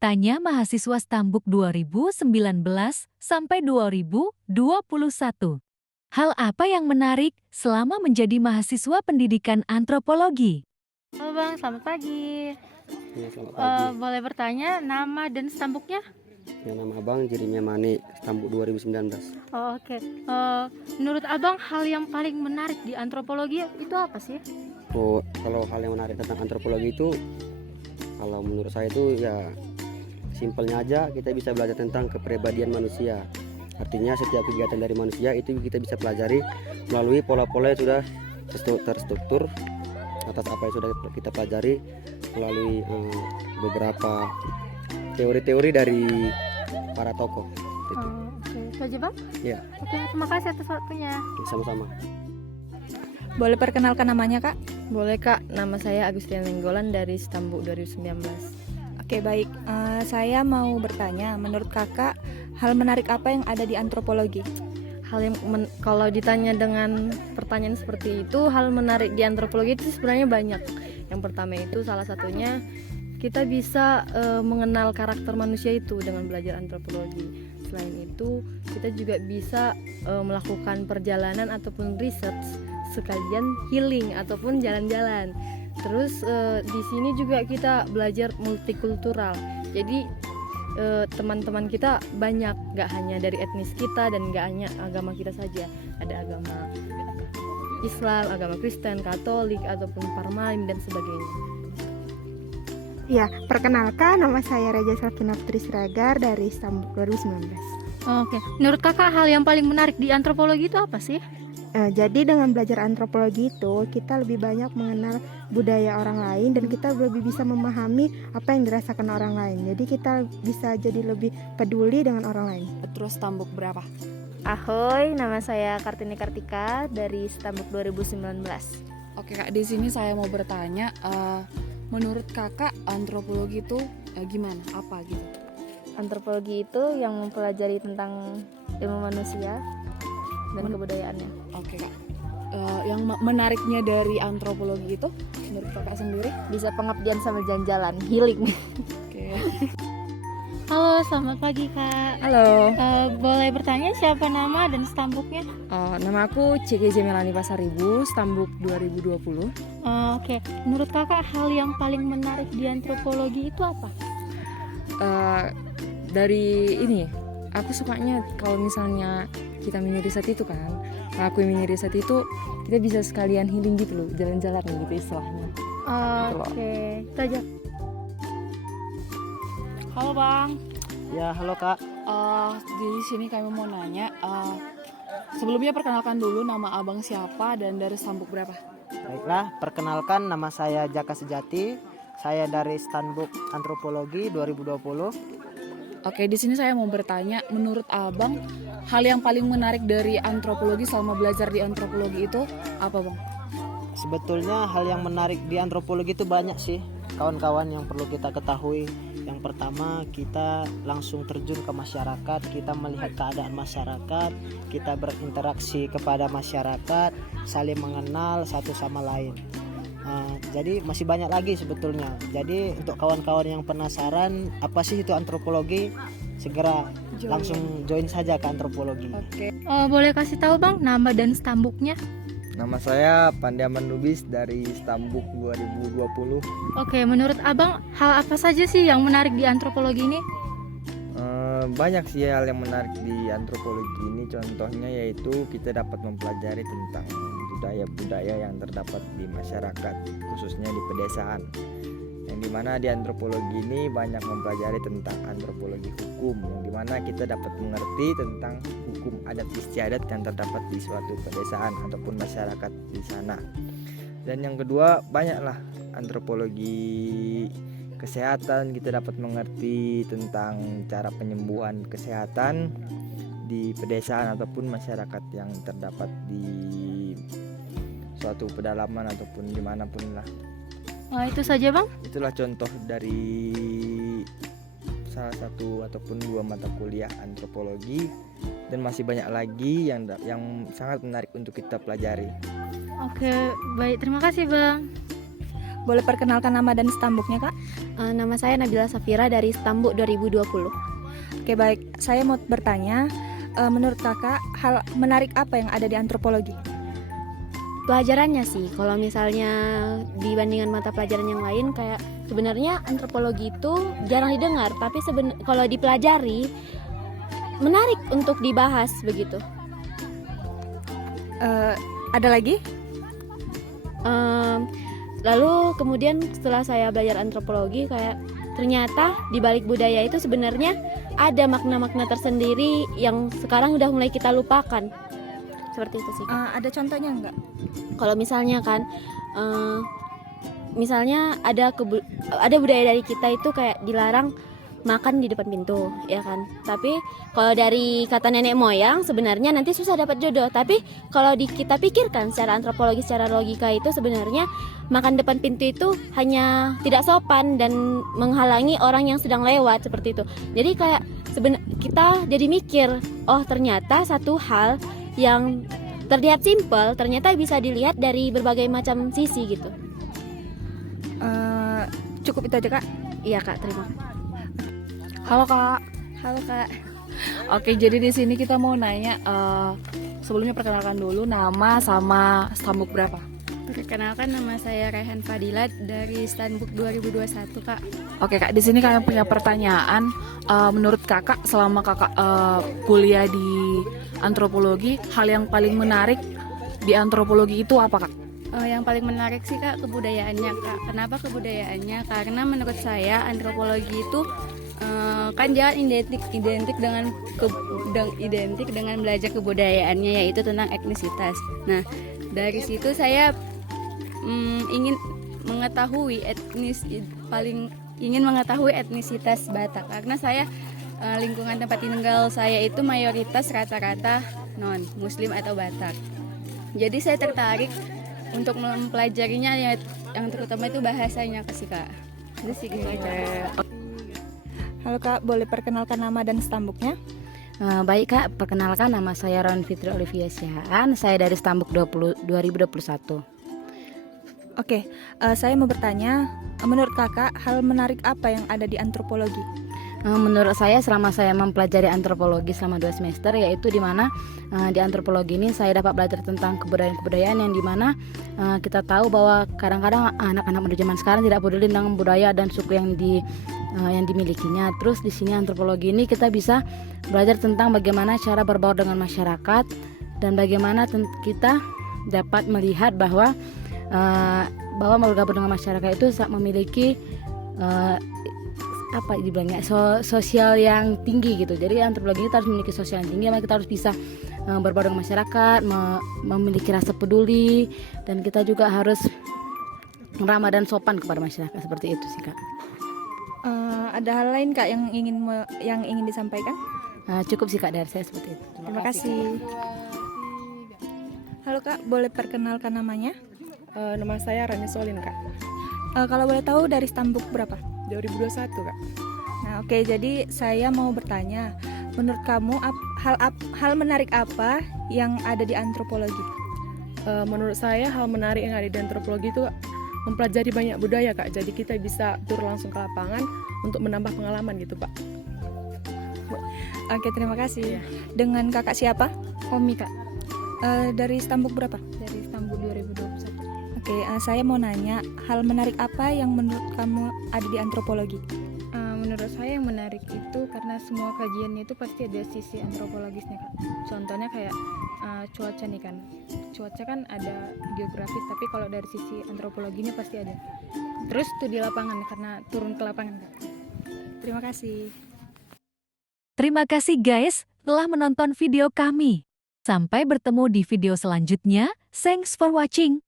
Tanya mahasiswa Stambuk 2019 sampai 2021. Hal apa yang menarik selama menjadi mahasiswa pendidikan antropologi? Halo Bang, selamat pagi. Ya, selamat pagi. Boleh bertanya nama dan stambuknya? Ya, nama Abang Jirinya Mani, Stambuk 2019. Oke. Menurut Abang hal yang paling menarik di antropologi itu apa sih? Oh, kalau hal yang menarik tentang antropologi itu, kalau menurut saya itu ya simpelnya aja kita bisa belajar tentang kepribadian manusia. Artinya setiap kegiatan dari manusia itu kita bisa pelajari melalui pola-pola yang sudah terstruktur atas apa yang sudah kita pelajari melalui beberapa teori-teori dari para tokoh. Gitu. Oke, itu aja Bang? Ya, Oke, terima kasih atas waktunya. sama-sama. Boleh perkenalkan namanya, Kak? Boleh Kak, nama saya Agustina Nenggolan dari Stambuk 2019. Oke, baik. Saya mau bertanya, menurut Kakak, hal menarik apa yang ada di antropologi? Kalau ditanya dengan pertanyaan seperti itu, hal menarik di antropologi itu sebenarnya banyak. Yang pertama itu salah satunya kita bisa mengenal karakter manusia itu dengan belajar antropologi. Selain itu, kita juga bisa melakukan perjalanan ataupun research sekalian healing ataupun jalan-jalan. Terus di sini juga kita belajar multikultural. Jadi teman-teman kita banyak, gak hanya dari etnis kita dan gak hanya agama kita saja. Ada agama Islam, agama Kristen, Katolik ataupun Parmalim dan sebagainya. Ya, perkenalkan nama saya Reja Salvina Putri Siragar dari Stambuk 2019. Oke, menurut Kakak hal yang paling menarik di antropologi itu apa sih? Jadi dengan belajar antropologi itu kita lebih banyak mengenal budaya orang lain dan kita lebih bisa memahami apa yang dirasakan orang lain. Jadi kita bisa jadi lebih peduli dengan orang lain. Terus Stambuk berapa? Ahoy, nama saya Kartini Kartika dari Stambuk 2019. Oke, Kak, di sini saya mau bertanya, menurut Kakak antropologi itu gimana? Apa gitu? Antropologi itu yang mempelajari tentang ilmu manusia dan kebudayaannya. Oke, Kak. Yang menariknya dari antropologi itu menurut Kakak sendiri? Bisa pengabdian sambil jalan-jalan, healing. Oke. Halo, selamat pagi Kak. Halo, Boleh bertanya siapa nama dan stambuknya? nama aku CGJ Melani Pasaribu, Stambuk 2020. Oke, menurut Kakak hal yang paling menarik di antropologi itu apa? Dari ini, aku sukanya kalau misalnya kita mini riset itu kan, ngelakuin mini riset itu kita bisa sekalian healing gitu loh, jalan-jalan gitu istilahnya. Oke, itu aja. Halo Bang. Ya, halo Kak. Di sini kami mau nanya, sebelumnya perkenalkan dulu nama abang siapa dan dari Stambuk berapa? Baiklah, perkenalkan nama saya Jaka Sejati. Saya dari Stambuk Antropologi 2020. Oke, di sini saya mau bertanya, menurut abang hal yang paling menarik dari antropologi selama belajar di antropologi itu apa, Bang? Sebetulnya hal yang menarik di antropologi itu banyak sih, kawan-kawan, yang perlu kita ketahui. Yang pertama, kita langsung terjun ke masyarakat, kita melihat keadaan masyarakat, kita berinteraksi kepada masyarakat, saling mengenal satu sama lain. Jadi masih banyak lagi sebetulnya. Jadi untuk kawan-kawan yang penasaran apa sih itu antropologi, segera langsung join saja ke antropologi. Oke. Boleh kasih tahu Bang nama dan stambuknya? Nama saya Pandiaman Lubis dari Stambuk 2020. Oke, menurut Abang hal apa saja sih yang menarik di antropologi ini? Banyak sih hal yang menarik di antropologi ini. Contohnya yaitu kita dapat mempelajari tentang budaya-budaya yang terdapat di masyarakat, khususnya di pedesaan. Yang dimana di antropologi ini banyak mempelajari tentang antropologi hukum, yang dimana kita dapat mengerti tentang hukum adat istiadat yang terdapat di suatu pedesaan ataupun masyarakat di sana. Dan yang kedua, banyaklah antropologi kesehatan, kita dapat mengerti tentang cara penyembuhan kesehatan di pedesaan ataupun masyarakat yang terdapat di suatu pedalaman ataupun dimanapun lah. Itu saja Bang? Itulah contoh dari salah satu ataupun dua mata kuliah antropologi, dan masih banyak lagi yang sangat menarik untuk kita pelajari. Oke, baik, terima kasih Bang. Boleh perkenalkan nama dan stambuknya, Kak? Nama saya Nabila Safira dari Stambuk 2020. Oke, baik. Saya mau bertanya, menurut Kakak, hal menarik apa yang ada di antropologi? Pelajarannya sih, kalau misalnya dibandingkan mata pelajaran yang lain, kayak sebenarnya antropologi itu jarang didengar, tapi kalau dipelajari menarik untuk dibahas begitu. Ada lagi? Lalu kemudian setelah saya belajar antropologi, kayak ternyata di balik budaya itu sebenarnya ada makna-makna tersendiri yang sekarang udah mulai kita lupakan. Seperti itu sih. Ada contohnya nggak? Kalau misalnya kan, misalnya ada budaya dari kita itu kayak dilarang makan di depan pintu, ya kan. Tapi kalau dari kata nenek moyang sebenarnya nanti susah dapat jodoh. Tapi kalau kita pikirkan secara antropologi, secara logika itu sebenarnya makan depan pintu itu hanya tidak sopan dan menghalangi orang yang sedang lewat, seperti itu. Jadi kayak kita jadi mikir, oh ternyata satu hal yang terlihat simpel ternyata bisa dilihat dari berbagai macam sisi gitu. Cukup itu aja, Kak? Iya Kak, terima. Halo Kak. Halo Kak. Oke, jadi di sini kita mau nanya, sebelumnya perkenalkan dulu nama sama stambuk berapa. Perkenalkan, nama saya Rehan Fadilat dari Stambuk 2021, Kak. Oke Kak, di sini kami punya pertanyaan. Menurut Kakak, selama Kakak kuliah di antropologi, hal yang paling menarik di antropologi itu apa Kak? Yang paling menarik sih Kak, kebudayaannya Kak. Kenapa kebudayaannya? Karena menurut saya antropologi itu kan dia identik dengan belajar kebudayaannya, yaitu tentang etnisitas. Nah, dari situ saya ingin mengetahui etnisitas Batak, karena saya lingkungan tempat tinggal saya itu mayoritas rata-rata non Muslim atau Batak. Jadi saya tertarik untuk mempelajarinya, yang terutama itu bahasanya sih Kak. Itu sih gitu aja. Halo Kak, boleh perkenalkan nama dan stambuknya? Baik Kak, perkenalkan nama saya Ron Fitri Olivia Sihaan, saya dari Stambuk 2021. Oke, saya mau bertanya, menurut Kakak, hal menarik apa yang ada di antropologi? Menurut saya selama saya mempelajari antropologi selama 2 semester, yaitu di mana di antropologi ini saya dapat belajar tentang kebudayaan-kebudayaan yang di mana kita tahu bahwa kadang-kadang anak-anak muda zaman sekarang tidak peduli dengan budaya dan suku yang dimilikinya. Terus di sini antropologi ini kita bisa belajar tentang bagaimana cara berbaur dengan masyarakat dan bagaimana kita dapat melihat bahwa bergabung dengan masyarakat itu memiliki sosial yang tinggi gitu. Jadi antropologi kita harus memiliki sosial yang tinggi, kita harus bisa berbaur dengan masyarakat, memiliki rasa peduli, dan kita juga harus ramah dan sopan kepada masyarakat, seperti itu sih Kak. Ada hal lain Kak yang ingin disampaikan? Cukup sih Kak dari saya, seperti itu. Terima kasih. Halo Kak, boleh perkenalkan namanya? Nama saya Rani Solin Kak. Kalau boleh tahu dari stambuk berapa? 2021 Kak. Nah oke, jadi saya mau bertanya, menurut kamu hal menarik apa yang ada di antropologi? Menurut saya hal menarik yang ada di antropologi itu mempelajari banyak budaya Kak. Jadi kita bisa turun langsung ke lapangan untuk menambah pengalaman gitu Pak. Oke, terima kasih. Dengan kakak siapa? Omi Kak. Dari stambuk berapa? Dari Stambuk 2021. Oke, saya mau nanya, hal menarik apa yang menurut kamu ada di antropologi? Menurut saya yang menarik itu karena semua kajiannya itu pasti ada sisi antropologisnya Kak. Contohnya kayak cuaca nih kan. Cuaca kan ada geografis, tapi kalau dari sisi antropologinya pasti ada. Terus itu di lapangan karena turun ke lapangan Kak. Terima kasih. Terima kasih guys telah menonton video kami. Sampai bertemu di video selanjutnya. Thanks for watching.